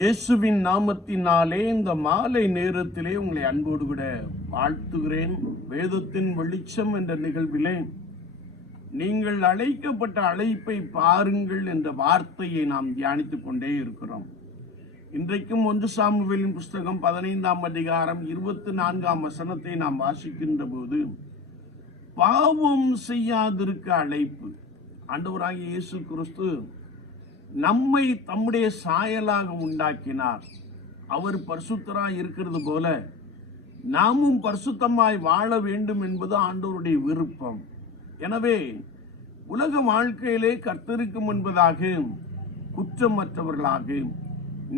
இயேசுவின் நாமத்தினாலே இந்த மாலை நேரத்திலே உங்களை அன்போடு கூட வாழ்த்துகிறேன். வேதத்தின் வெளிச்சம் என்ற நிகழ்விலே நீங்கள் அழைக்கப்பட்ட அழைப்பை பாருங்கள் என்ற வார்த்தையை நாம் தியானித்துக் கொண்டே இருக்கிறோம். இன்றைக்கும் 1 சாமுவேலின் புஸ்தகம் 15ஆம் அதிகாரம் 24ஆம் வசனத்தை நாம் வாசிக்கின்ற போது, பாவம் செய்யாதிருக்க அழைப்பு. ஆண்டவராகிய இயேசு கிறிஸ்து நம்மை தம்முடைய சாயலாக உண்டாக்கினார். அவர் பரிசுத்தராய் இருக்கிறது போல நாமும் பரிசுத்தமாய் வாழ வேண்டும் என்பது ஆண்டவருடைய விருப்பம். எனவே உலக வாழ்க்கையிலே கர்த்தருக்கு முன்பதாக குற்றமற்றவர்களாக,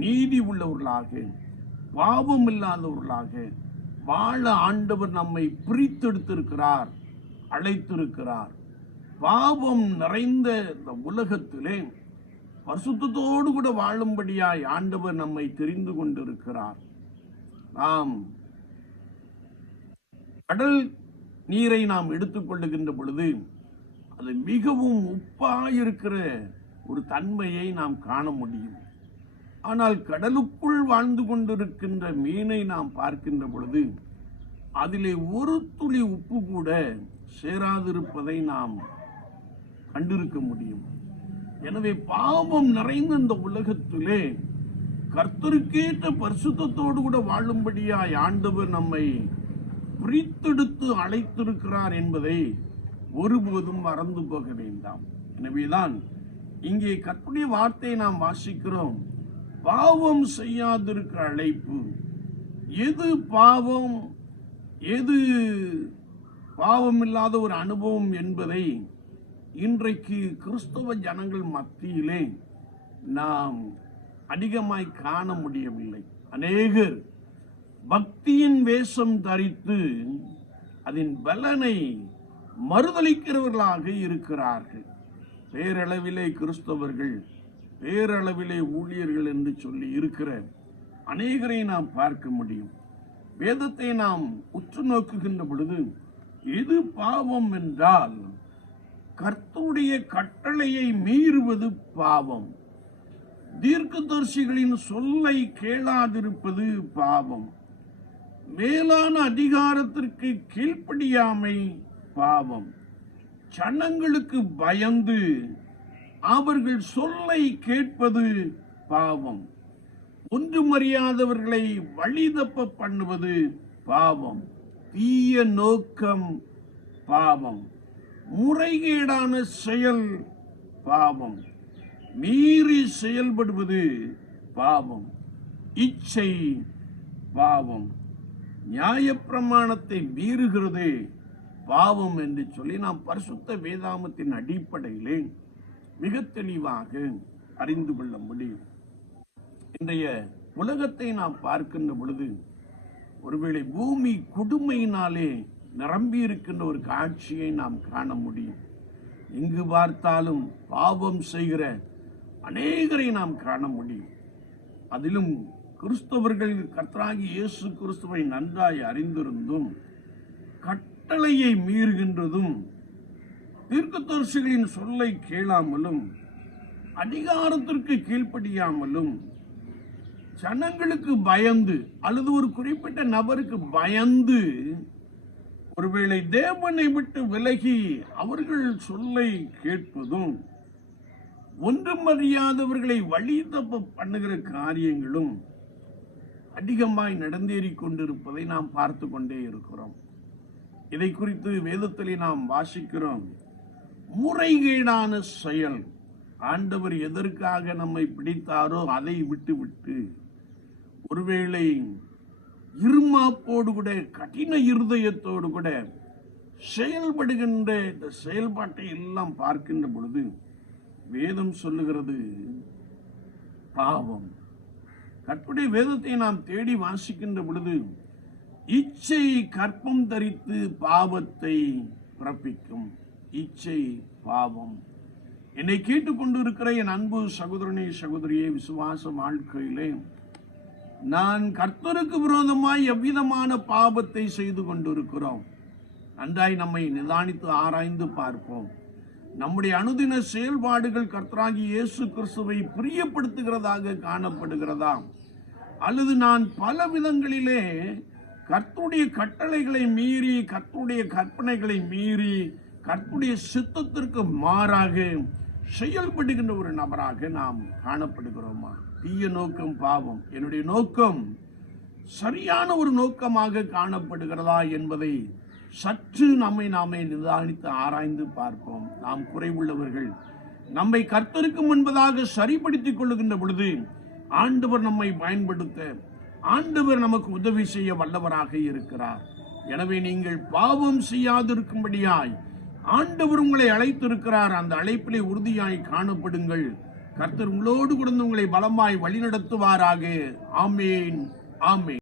நீதி உள்ளவர்களாக, பாவம் இல்லாதவர்களாக வாழ ஆண்டவர் நம்மை பிரித்தெடுத்திருக்கிறார், அழைத்திருக்கிறார். பாவம் நிறைந்த இந்த உலகத்திலே பரிசுத்தத்தோடு கூட வாழும்படியாய் ஆண்டவர் நம்மை தெரிந்து கொண்டிருக்கிறார். நாம் கடல் நீரை நாம் எடுத்துக்கொள்ளுகின்ற பொழுது அது மிகவும் உப்பாயிருக்கிற ஒரு தன்மையை நாம் காண முடியும். ஆனால் கடலுக்குள் வாழ்ந்து கொண்டிருக்கின்ற மீனை நாம் பார்க்கின்ற பொழுது அதிலே ஒரு துளி உப்பு கூட சேராதிருப்பதை நாம் கண்டிருக்க முடியும். எனவே பாவம் நிறைந்த இந்த உலகத்திலே கர்த்தருக்கேற்ற பரிசுத்தத்தோடு கூட வாழும்படியாய் ஆண்டவர் நம்மை பிரித்தெடுத்து அழைத்திருக்கிறார் என்பதை ஒருபோதும் மறந்து போக வேண்டாம். எனவேதான் இங்கே கர்த்தருடைய வார்த்தையை நாம் வாசிக்கிறோம். பாவம் செய்யாதிருக்கிற அழைப்பு. எது பாவம், எது பாவம் இல்லாத ஒரு அனுபவம் என்பதை இன்றைக்கு கிறிஸ்தவ ஜனங்கள் மத்தியிலே நாம் அதிகமாய் காண முடியவில்லை. அநேகர் பக்தியின் வேஷம் தரித்து அதன் பலனை மறுதலிக்கிறவர்களாக இருக்கிறார்கள். பேரளவிலே கிறிஸ்தவர்கள், பேரளவிலே ஊழியர்கள் என்று சொல்லி இருக்கிற அநேகரை நாம் பார்க்க முடியும். வேதத்தை நாம் உற்று நோக்குகின்ற பொழுது எது பாவம் என்றால் கர்த்தருடைய கட்டளையை மீறுவது பாவம். தீர்க்கதரிசிகளின் சொல்லை கேளாதிருப்பது பாவம். மேலான அதிகாரத்திற்கு கீழ்ப்படியாமை பாவம். ஜனங்களுக்கு பயந்து அவர்கள் சொல்லை கேட்பது பாவம். ஒன்றுமறியாதவர்களை வழிதப்ப பண்ணுவது பாவம். தீய நோக்கம் பாவம். முறைகேடான செயல் பாவம். மீறி செயல்படுவது பாவம். இச்சை பாவம். நியாயப்பிரமாணத்தை மீறுகிறதே பாவம் என்று சொல்லி நாம் பரிசுத்த வேதாமத்தின் அடிப்படையிலே மிக தெளிவாக அறிந்து கொள்ள முடியும். இன்றைய உலகத்தை நாம் பார்க்கின்ற பொழுது ஒருவேளை பூமி கொடுமையினாலே நிரம்பி இருக்கின்ற ஒரு காட்சியை நாம் காண முடியும். எங்கு பார்த்தாலும் பாவம் செய்கிற அநேகரை நாம் காண முடியும். அதிலும் கிறிஸ்தவர்கள் கர்த்தராகிய இயேசு கிறிஸ்துவை நன்றாய் அறிந்திருந்தும் கட்டளையை மீறுகின்றதும், தீர்க்கதரிசிகளின் சொல்லை கேளாமலும், அதிகாரத்திற்கு கீழ்ப்படியாமலும், ஜனங்களுக்கு பயந்து அல்லது ஒரு குறிப்பிட்ட நபருக்கு பயந்து ஒருவேளை தேவனை விட்டு விலகி அவர்கள் சொல்லை கேட்பதும், ஒன்றுமறியாதவர்களை வழி தப்ப பண்ணுகிற காரியங்களும் அதிகமாய் நடந்தேறிக் கொண்டிருப்பதை நாம் பார்த்து கொண்டே இருக்கிறோம். இதை குறித்து வேதத்திலே நாம் வாசிக்கிறோம். முறைகேடான செயல். ஆண்டவர் எதற்காக நம்மை பிடித்தாரோ அதை விட்டு ஒருவேளை இருமாப்போடு கூட, கடின இருதயத்தோடு கூட செயல்படுகின்ற இந்த செயல்பாட்டை எல்லாம் பார்க்கின்ற பொழுது வேதம் சொல்லுகிறது பாவம். கர்த்தருடைய வேதத்தை நாம் தேடி வாசிக்கின்ற பொழுது இச்சை கற்பம் தரித்து பாவத்தை பிறப்பிக்கும். இச்சை பாவம். என்னை கேட்டுக்கொண்டு இருக்கிற என் அன்பு சகோதரனே, சகோதரியே, விசுவாச வாழ்க்கையிலே நான் கர்த்தருக்கு விரோதமாய் எவ்விதமான பாவத்தை செய்து கொண்டிருக்கிறோம்? நன்றாய் நம்மை நிதானித்து ஆராய்ந்து பார்ப்போம். நம்முடைய அனுதின செயல்பாடுகள் கர்த்தராகிய இயேசு கிறிஸ்துவை பிரியப்படுத்துகிறதாக காணப்படுகிறதா, அல்லது நான் பல விதங்களிலே கர்த்தருடைய கட்டளைகளை மீறி, கர்த்தருடைய கற்பனைகளை மீறி, கர்த்தருடைய சித்தத்திற்கு மாறாக செயல்படுகின்ற ஒரு நபராக நாம் காணப்படுகிறோமா? தீய நோக்கம் பாவம், என்னுடைய நோக்கம் சரியான ஒரு நோக்கமாக காணப்படுகிறதா என்பதை சற்று நம்மை நாமே நிதானித்து ஆராய்ந்து பார்ப்போம். நாம் குறைவுள்ளவர்கள். நம்மை கர்த்தருக்கு முன்பதாக சரிப்படுத்திக் கொள்ளுகின்ற பொழுது ஆண்டவர் நம்மை பயன்படுத்த, ஆண்டவர் நமக்கு உதவி செய்ய வல்லவராக இருக்கிறார். எனவே நீங்கள் பாவம் செய்யாதிருக்கும்படியாய் ஆண்டவர் உங்களை அழைத்திருக்கிறார். அந்த அழைப்பிலே உறுதியாய் காணப்படுங்கள். கர்த்தர் உங்களோடு கூட உங்களை பலமாய் வழிநடத்துவாராக. ஆமேன், ஆமேன்.